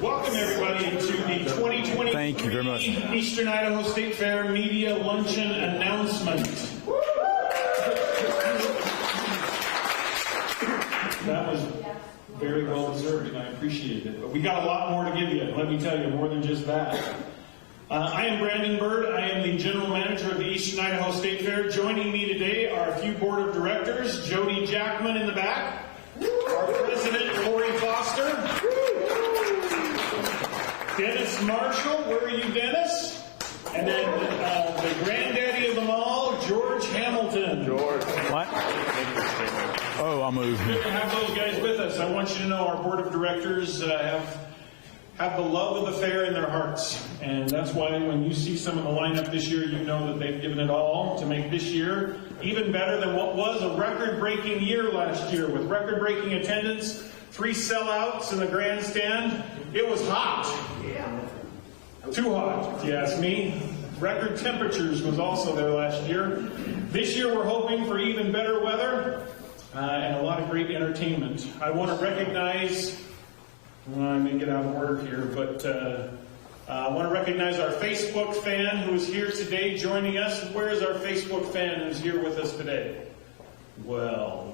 Welcome everybody to the 2023 Thank you very much. Eastern Idaho State Fair Media Luncheon announcement. That was very well deserved and I appreciated it. But we got a lot more to give you, let me tell you, more than just that. I am Brandon Bird. I am the General Manager of the Eastern Idaho State Fair. Joining me today are a few Board of Directors, Jody Jackman in the back, our President, Lori Foster, Dennis Marshall, where are you, Dennis? And then the granddaddy of them all, George Hamilton. George. What? Oh, I'll move. Good to have those guys with us. I want you to know our Board of Directors have the love of the fair in their hearts. And that's why when you see some of the lineup this year, you know that they've given it all to make this year even better than what was a record-breaking year last year with record-breaking attendance, 3 sellouts in the grandstand. It was hot. Too hot, if you ask me. Record temperatures was also there last year. This year we're hoping for even better weather and a lot of great entertainment. I want to recognize, I may get out of order here, but I want to recognize our Facebook fan who is here today joining us. Where is our Facebook fan who's here with us today? Well.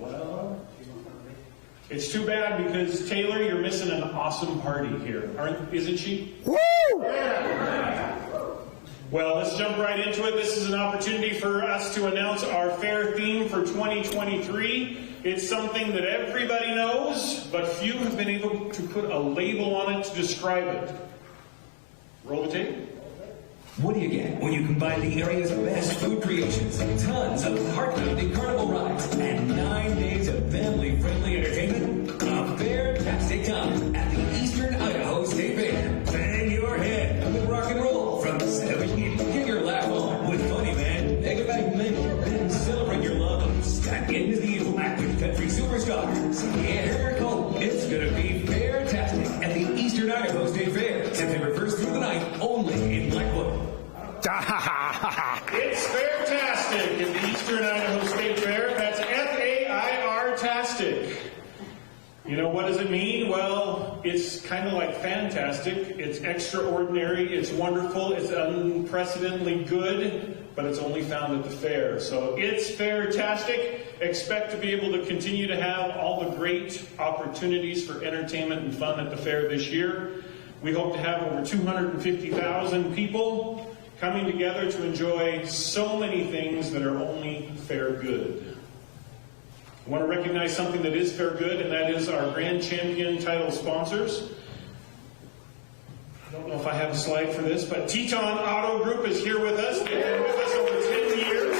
It's too bad because, Taylor, you're missing an awesome party here, isn't she? Woo! Yeah. Well, let's jump right into it. This is an opportunity for us to announce our fair theme for 2023. It's something that everybody knows, but few have been able to put a label on it to describe it. Roll the tape. What do you get when you combine the area's best food creations, tons of heart-pounding carnival rides, and 9 days of family-friendly entertainment? A fantastic time at the Eastern Idaho State Fair. Bang your head with rock and roll from 7 years. Get your laugh on with Funny Man, Megaback Men, and celebrate your loves. Stack into these active country superstars. Yeah, Cole, it's gonna be fantastic at the Eastern Idaho State Fair, September 1st through the 9th, only in Blackwood. It's Fairtastic at the Eastern Idaho State Fair. That's F-A-I-R-tastic. You know, what does it mean? Well, it's kind of like fantastic. It's extraordinary. It's wonderful. It's unprecedentedly good, but it's only found at the fair. So it's Fairtastic. Expect to be able to continue to have all the great opportunities for entertainment and fun at the fair this year. We hope to have over 250,000 people coming together to enjoy so many things that are only fair good. I want to recognize something that is fair good, and that is our Grand Champion title sponsors. I don't know if I have a slide for this, but Teton Auto Group is here with us. They've been with us over 10 years.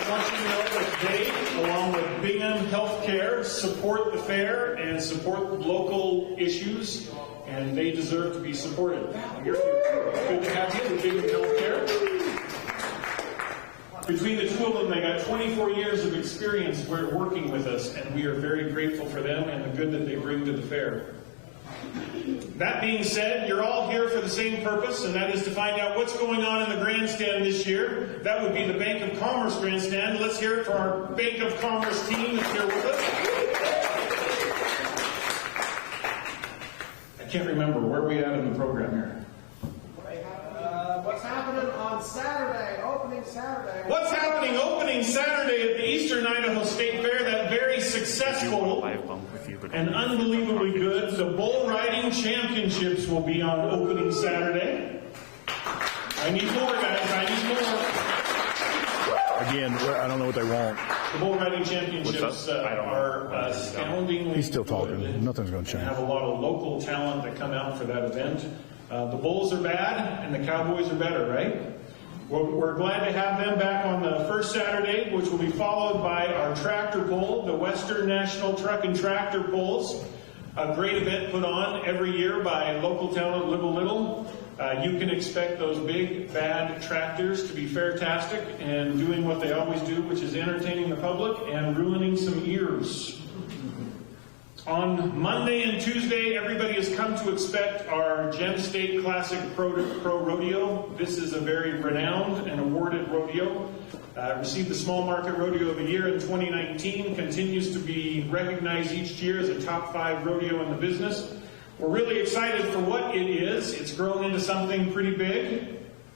I want you to know that they, along with Bingham Healthcare, support the fair and support local issues, and they deserve to be supported. You're here. Good to have you with Bingham Healthcare. Between the two of them, they got 24 years of experience working with us, and we are very grateful for them and the good that they bring to the fair. That being said, you're all here for the same purpose, and that is to find out what's going on in the grandstand this year. That would be the Bank of Commerce grandstand. Let's hear it for our Bank of Commerce team that's here with us. I can't remember. Where are we at in the program here? What's happening on Saturday? Opening Saturday. What's happening opening Saturday at the Eastern Idaho State Fair? That very successful and unbelievably good. The Bull Riding Championships will be on opening Saturday. I need more, guys. I need more. Again, I don't know what they want. The Bull Riding Championships are astoundingly He's still talking. good. Nothing's going to change. Have a lot of local talent that come out for that event. The Bulls are bad, and the Cowboys are better, right? We're glad to have them back on the first Saturday, which will be followed by our tractor pull, the Western National Truck and Tractor Pulls, a great event put on every year by local talent Little. You can expect those big, bad tractors to be fairtastic and doing what they always do, which is entertaining the public and ruining some ears. On Monday and Tuesday, everybody has come to expect our Gem State Classic Pro Rodeo. This is a very renowned and awarded rodeo. Received the Small Market Rodeo of the Year in 2019. Continues to be recognized each year as a top 5 rodeo in the business. We're really excited for what it is. It's grown into something pretty big.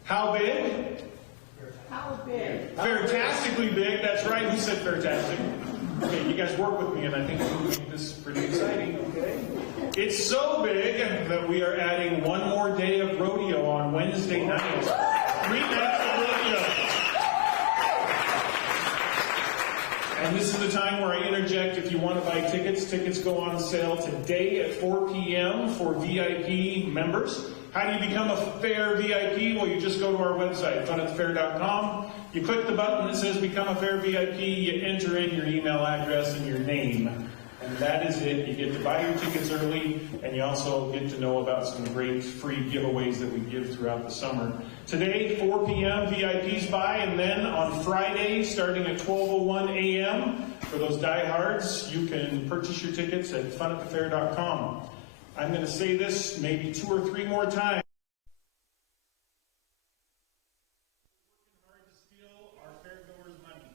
How big? How big? Fantastically big. That's right. Who said fantastic? Okay, you guys work with me, and I think we'll make this pretty exciting. Okay. It's so big that we are adding one more day of rodeo on Wednesday night. 3 nights of rodeo. And this is the time where I interject. If you want to buy tickets, tickets go on sale today at 4 p.m. for VIP members. How do you become a fair VIP? Well, you just go to our website, funatthefair.com. You click the button that says Become a Fair VIP. You enter in your email address and your name. And that is it. You get to buy your tickets early, and you also get to know about some great free giveaways that we give throughout the summer. Today, 4 p.m., VIPs buy, and then on Friday, starting at 12:01 a.m., for those diehards, you can purchase your tickets at funatthefair.com. I'm going to say this maybe 2 or 3 more times. Working hard to steal our fairgoers' money.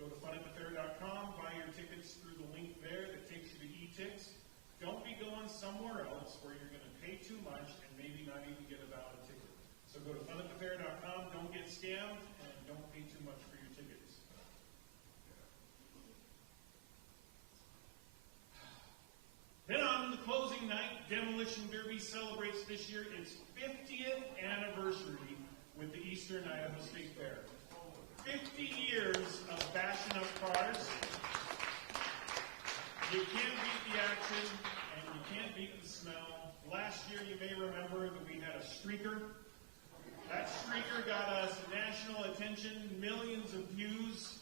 Go to funatthefair.com, buy your tickets through the link there that takes you to e-tix. Don't be going somewhere else where you're going to pay too much and maybe not even get a valid ticket. So go to funatthefair.com, don't get scammed, and don't pay too much for your tickets. Then on the closing night, Demolition Derby celebrates this year its 50th anniversary with the Eastern Idaho State Fair. 50 years of bashing up cars. You can't beat the action, and you can't beat the smell. Last year, you may remember that we had a streaker. That streaker got us national attention, millions of views,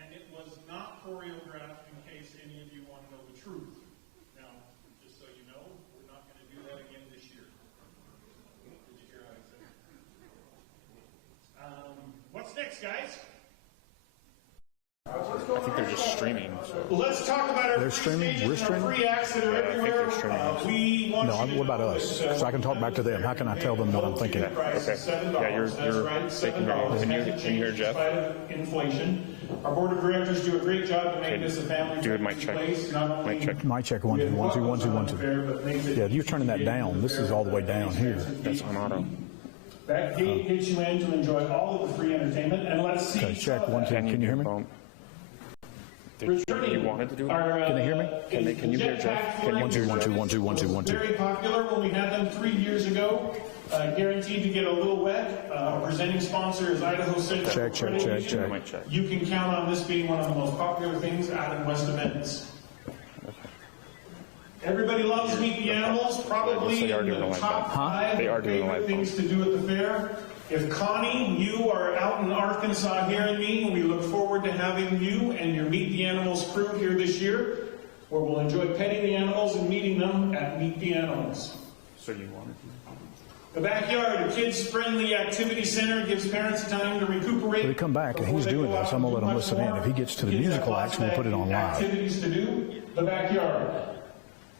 and it was not choreographed, in case any of you want to know the truth. Now, just so you know, we're not going to do that again this year. Did you hear how I said it? What's next, guys? I think they're just streaming. So. Let's talk about our They're streaming? We're streaming? free acts that are everywhere. We want No, you to what about know us? that, So I can talk back to them. How can I tell them what I'm thinking? Okay. Yeah, you're taking it. Can you hear Jeff? Inflation. Our board of directors do a great job to make this a family Do a mic check. place. Not only Mic check. Mic check 1 2 1 2 1 2 1 2. Yeah, you're turning that down. This is all the way down here. That's on auto. That gate gets you in to enjoy all of the free entertainment. And let's see. Okay, check 1 2. Can you hear me? You wanted to do it? Can they hear me? Can you hear Jeff? Can you 1 2 1 2 1 2 1 2 1 2. Very popular when we had them 3 years ago. Guaranteed to get a little wet. Presenting sponsor is Idaho State Fair. Check. Mic check. You can count on this being one of the most popular things out in West Events. Everybody loves Meet the Animals, probably They are in doing the a live top bomb. 5 They are doing a favorite live things to do at the fair. If Connie, you are out in Arkansas hearing me, we look forward to having you and your Meet the Animals crew here this year, where we'll enjoy petting the animals and meeting them at Meet the Animals. So you wanted The backyard, a kids-friendly activity center, gives parents time to recuperate. When we come back and he's doing this, I'm going to let him listen in. If he gets to the musical acts, we'll put it on live. Activities to do, the backyard.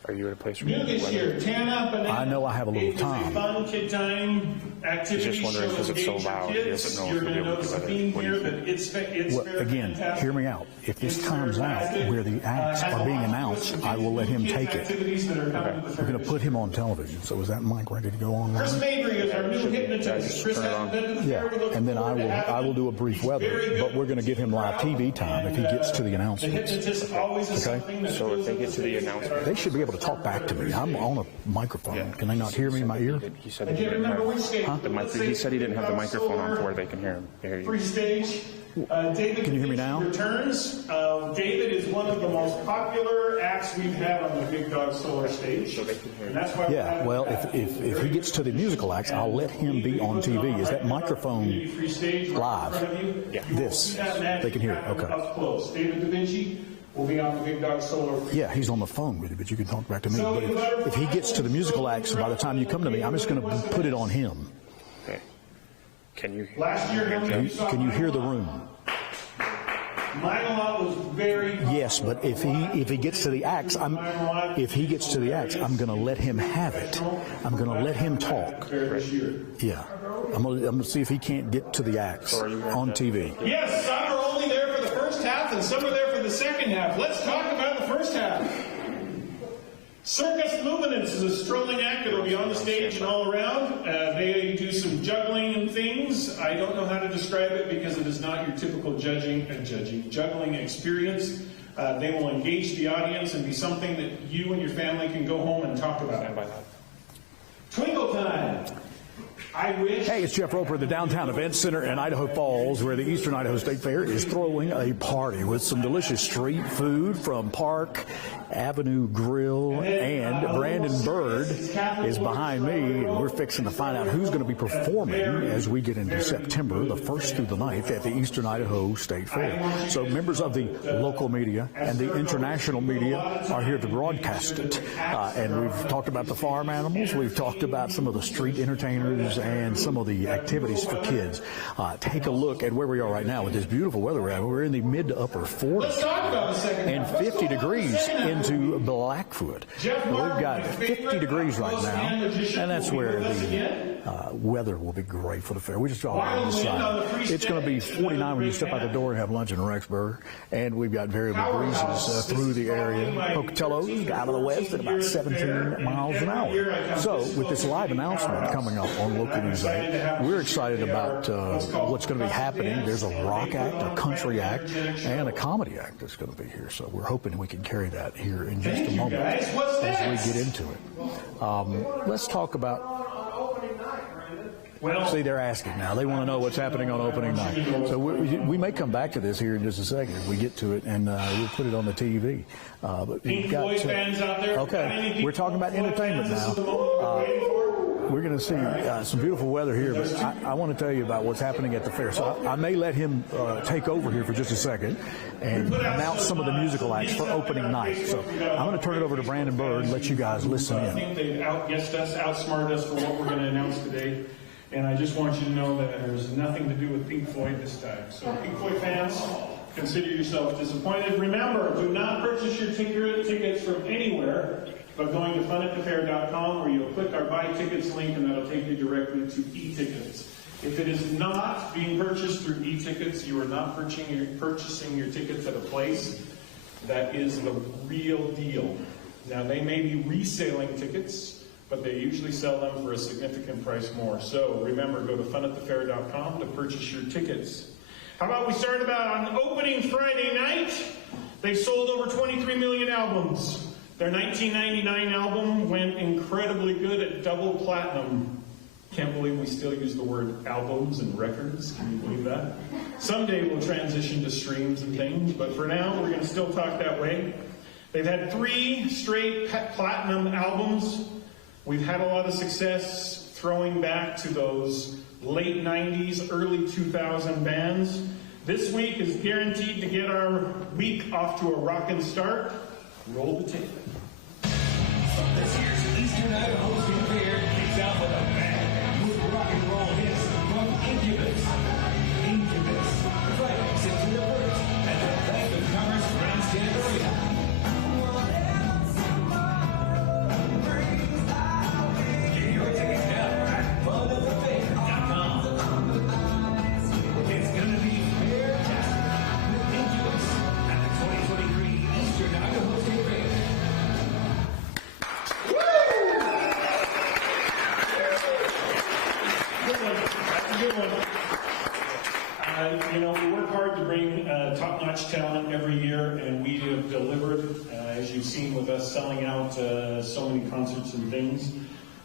Are you at a place where New this year, Tana Banana. I know I have a little It's time. fun kid time activity. He's just wondering because it's so loud, he doesn't know if You're he'll be going to able to notice a do theme it. What do here you that it's Well, very again, fantastic. hear me out. If this It's times out fantastic. where the acts Has are a being lot of announced, kids I will let him kids take it. activities that are coming to the We're going to fair. put him on television. So is that mic ready to go on Chris now? Mabry is our new hypnotist. just Chris turn it hasn't on. been to the Yeah, fair. We look and then forward to having I will him. do a brief He's weather, very but good. we're going to give him live TV time if he gets to the The announcements. hypnotist always is Okay. something that So if fills they up get to the space. announcement- They should be able to talk back to me. I'm on a microphone. Can they not hear me in my ear? He said I he can't didn't remember which have stage. the mic. He said he didn't have the microphone on to where they can hear him. They hear you. Free stage. David Can you hear me now? returns. David is one of the most popular acts we've had on the Big Dog Solar stage. And that's why Yeah, well, if he gets to the musical acts, I'll let him be on TV. Is that microphone Free stage right live? in front of you. Yeah. You won't This. see that magic They can hear it. happen Okay. Up close. David Da Vinci will be on the Big Dog Solar. Yeah, he's on the phone with you, but you can talk back to me. But if he gets to the musical acts, by the time you come to me, I'm just going to put it on him. Okay. Can you Last year, Can you hear the room? Mine-a-Lot was very Yes, but if he gets to the acts, I'm going to let him have it. I'm going to let him talk. this year. Yeah, I'm going to see if he can't get to the acts on TV. Yes, some are only there for the first half and some are there for the second half. Let's talk about the first half. Circus Luminance is a strolling act that will be on the stage and all around. They do some juggling and things. I don't know how to describe it because it is not your typical juggling experience. They will engage the audience and be something that you and your family can go home and talk about. Twinkle time. I wish. Hey, it's Jeff Roper at the Downtown Event Center in Idaho Falls, where the Eastern Idaho State Fair is throwing a party with some delicious street food from Park Avenue Grill, and Brandon Bird is behind me, and we're fixing to find out who's going to be performing as we get into September, the 1st through the 9th, at the Eastern Idaho State Fair. So members of the local media and the international media are here to broadcast it. And we've talked about the farm animals, we've talked about some of the street entertainers, and some of the activities for kids. Take a look at where we are right now with this beautiful weather. We're in the mid to upper 40s and 50 degrees into Blackfoot. We've got 50 degrees right now, and that's where the weather will be great for the fair. We just all on this side. It's going to be 49 when you step out the door and have lunch in Rexburg, and we've got variable breezes through the area. Pocatello's out of the west at about 17 miles an hour. So with this live announcement coming up on Local News 8, we're excited about what's going to be happening. There's a rock act, a country act, and a comedy act that's going to be here. So we're hoping we can carry that here in just a moment as we get into it. Let's talk about... See, they're asking now. They want to know what's happening on opening night. So we may come back to this here in just a second if we get to it, and we'll put it on the TV. But we've got fans out there. Okay, we're talking about entertainment now. We're going to see some beautiful weather here, but I want to tell you about what's happening at the fair. So I may let him take over here for just a second and announce some of the musical acts for opening night. So I'm going to turn it over to Brandon Bird and let you guys listen in. I think they've outguessed us, outsmarted us for what we're going to announce today. And I just want you to know that there's nothing to do with Pink Floyd this time. So Pink Floyd fans, consider yourself disappointed. Remember, do not purchase your tickets from anywhere but going to funatthefair.com, where you'll click our Buy Tickets link, and that'll take you directly to e-tickets. If it is not being purchased through e-tickets, you are not purchasing your tickets at a place that is the real deal. Now, they may be reselling tickets, but they usually sell them for a significant price more. So remember, go to funatthefair.com to purchase your tickets. How about we start about on opening Friday night? They've sold over 23 million albums. Their 1999 album went incredibly good at double platinum. Can't believe we still use the word albums and records. Can you believe that? Someday we'll transition to streams and things, but for now we're going to still talk that way. They've had 3 straight platinum albums. We've had a lot of success throwing back to those late 90s, early 2000 bands. This week is guaranteed to get our week off to a rockin' start. Roll the tape. This year's Eastern Idaho State Fair kicks out with a bang with rock and roll hits from Incubus. Friday, September 1st at the Bank of Commerce Grandstand Arena. Get your tickets now at funatthefair.com. It's gonna be fantastic with Incubus at the 2023 Eastern Idaho State Fair. Good one. We work hard to bring top-notch talent every year, and we have delivered, as you've seen with us selling out so many concerts and things.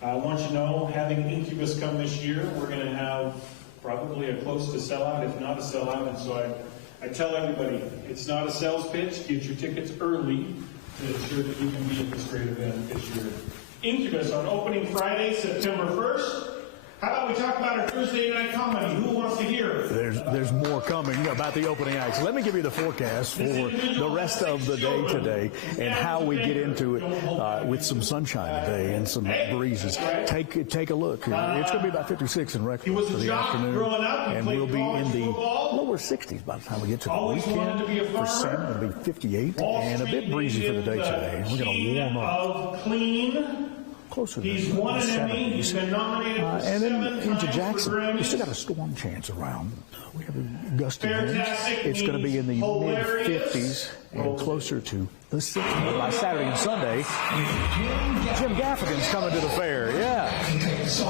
I want you to know, having Incubus come this year, we're going to have probably a close to sellout, if not a sellout. And so I tell everybody, it's not a sales pitch. Get your tickets early to ensure that you can be at this great event this year. Incubus on opening Friday, September 1st. How about we talk about our Thursday night comedy? Who wants to hear? There's more coming about the opening acts. Let me give you the forecast for the rest of the day today and how we get into it with some sunshine today and some breezes. Take a look. It's going to be about 56 in Rexburg for the afternoon, and we'll be in the lower 60s by the time we get to the weekend. For Sam, it'll be 58 and a bit breezy for the day today. We're going to warm up. Closer to the 70s. And then into Jackson, we still got a storm chance around we have a gusty winds. Fantastic It's going to be in the hilarious. mid-50s and closer to the 60s by Saturday and Sunday. Jim Gaffigan's coming to the fair. Yeah.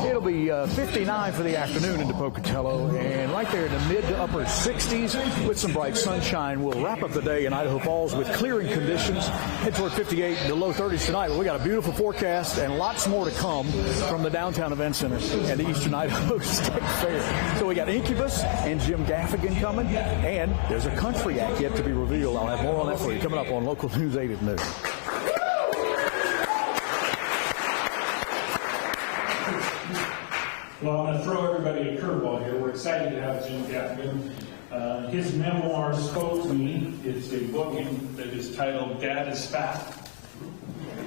It'll be 59 for the afternoon into Pocatello, and right there in the mid to upper 60s with some bright sunshine. We'll wrap up the day in Idaho Falls with clearing conditions. Head toward 58 to low 30s tonight. But we got a beautiful forecast and lots more to come from the Downtown Event Center and the Eastern Idaho State Fair. So we got Incubus and Jim Gaffigan coming, and there's a country act yet to be revealed. I'll have more on that for you coming up on Local News 8 at noon. Well, I'm going to throw everybody a curveball here. We're excited to have Jim Gaffigan. His memoir spoke to me. It's a book that is titled Dad is Fat.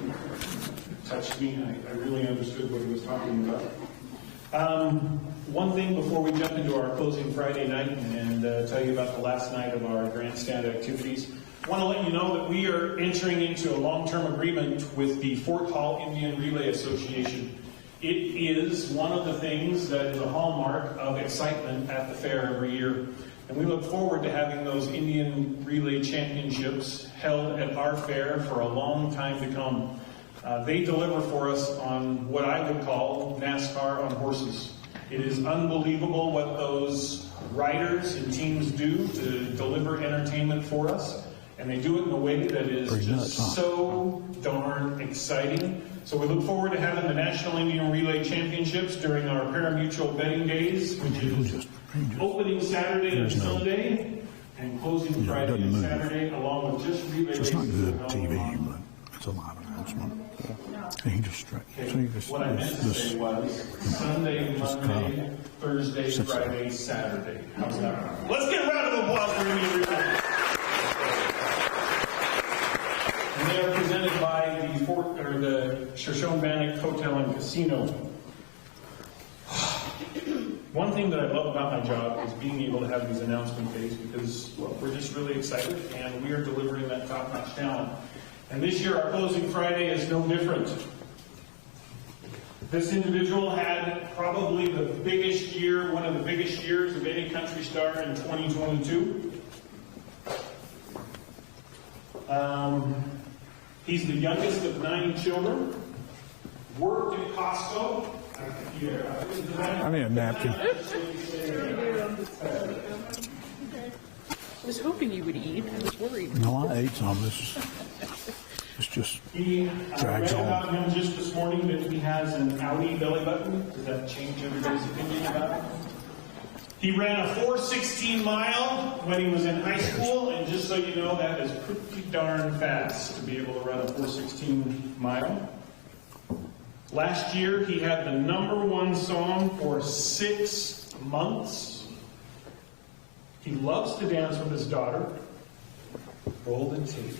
It touched me. I really understood what he was talking about. One thing before we jump into our closing Friday night and tell you about the last night of our grandstand activities, I want to let you know that we are entering into a long-term agreement with the Fort Hall Indian Relay Association. It is one of the things that is a hallmark of excitement at the fair every year. And we look forward to having those Indian Relay Championships held at our fair for a long time to come. They deliver for us on what I would call NASCAR on horses. It is unbelievable what those riders and teams do to deliver entertainment for us. And they do it in a way that is just so darn exciting. So we look forward to having the National Indian Relay Championships during our pari-mutuel betting days, which is opening Saturday and Sunday, and closing Friday and Saturday, along with just relay races. It's not good TV, but it's a live announcement. And he just What I meant to say was Sunday, Monday, Thursday, Friday, Saturday. How's that? Let's get a round of applause for Indian Relay. And they are presented by the Shoshone-Bannock Hotel and Casino. One thing that I love about my job is being able to have these announcement days because, well, we're just really excited and we are delivering that top-notch talent. And this year, our closing Friday is no different. This individual had probably the biggest year, one of the biggest years of any country star in 2022. He's the youngest of 9 children. Worked at Costco. I need a napkin. I was hoping you would eat. I was worried. No, I ate some. This just drags I read about on. him just this morning that he has an Audi belly button. Does that change everybody's opinion about it? He ran a 4:16 mile when he was in high school, and just so you know, that is pretty darn fast to be able to run a 4:16 mile. Last year, he had the #1 song for 6 months. He loves to dance with his daughter. Roll the tape.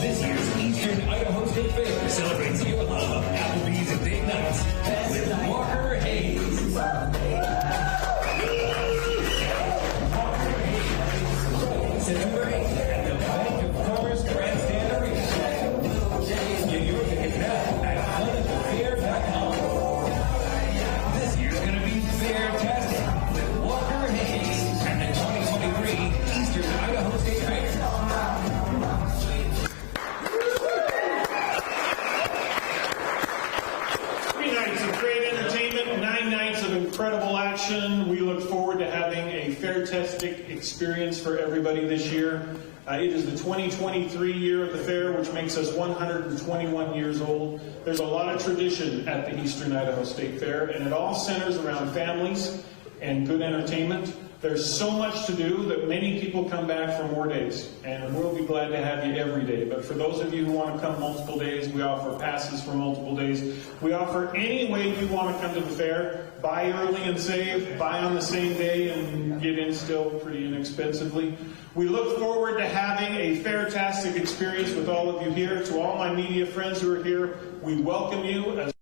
This year's Eastern Idaho State Fair celebrates your love of Applebee's and date nights with Walker Hayes. September 8th at the Bank of Commerce Grandstand Arena. Get your tickets now at funatthefair.com. This year's going to be fantastic with Walker Hayes and the 2023 Eastern Idaho State Fair. 3 nights of great entertainment, 9 nights of incredible action. We look forward to having a fair-tastic experience for everybody this year. It is the 2023 year of the fair, which makes us 121 years old. There's a lot of tradition at the Eastern Idaho State Fair, and it all centers around families and good entertainment. There's so much to do that many people come back for more days, and we'll be glad to have you every day. But for those of you who want to come multiple days, we offer passes for multiple days. We offer any way you want to come to the fair. Buy early and save, buy on the same day and get in still pretty inexpensively. We look forward to having a fair-tastic experience with all of you here. To all my media friends who are here, we welcome you as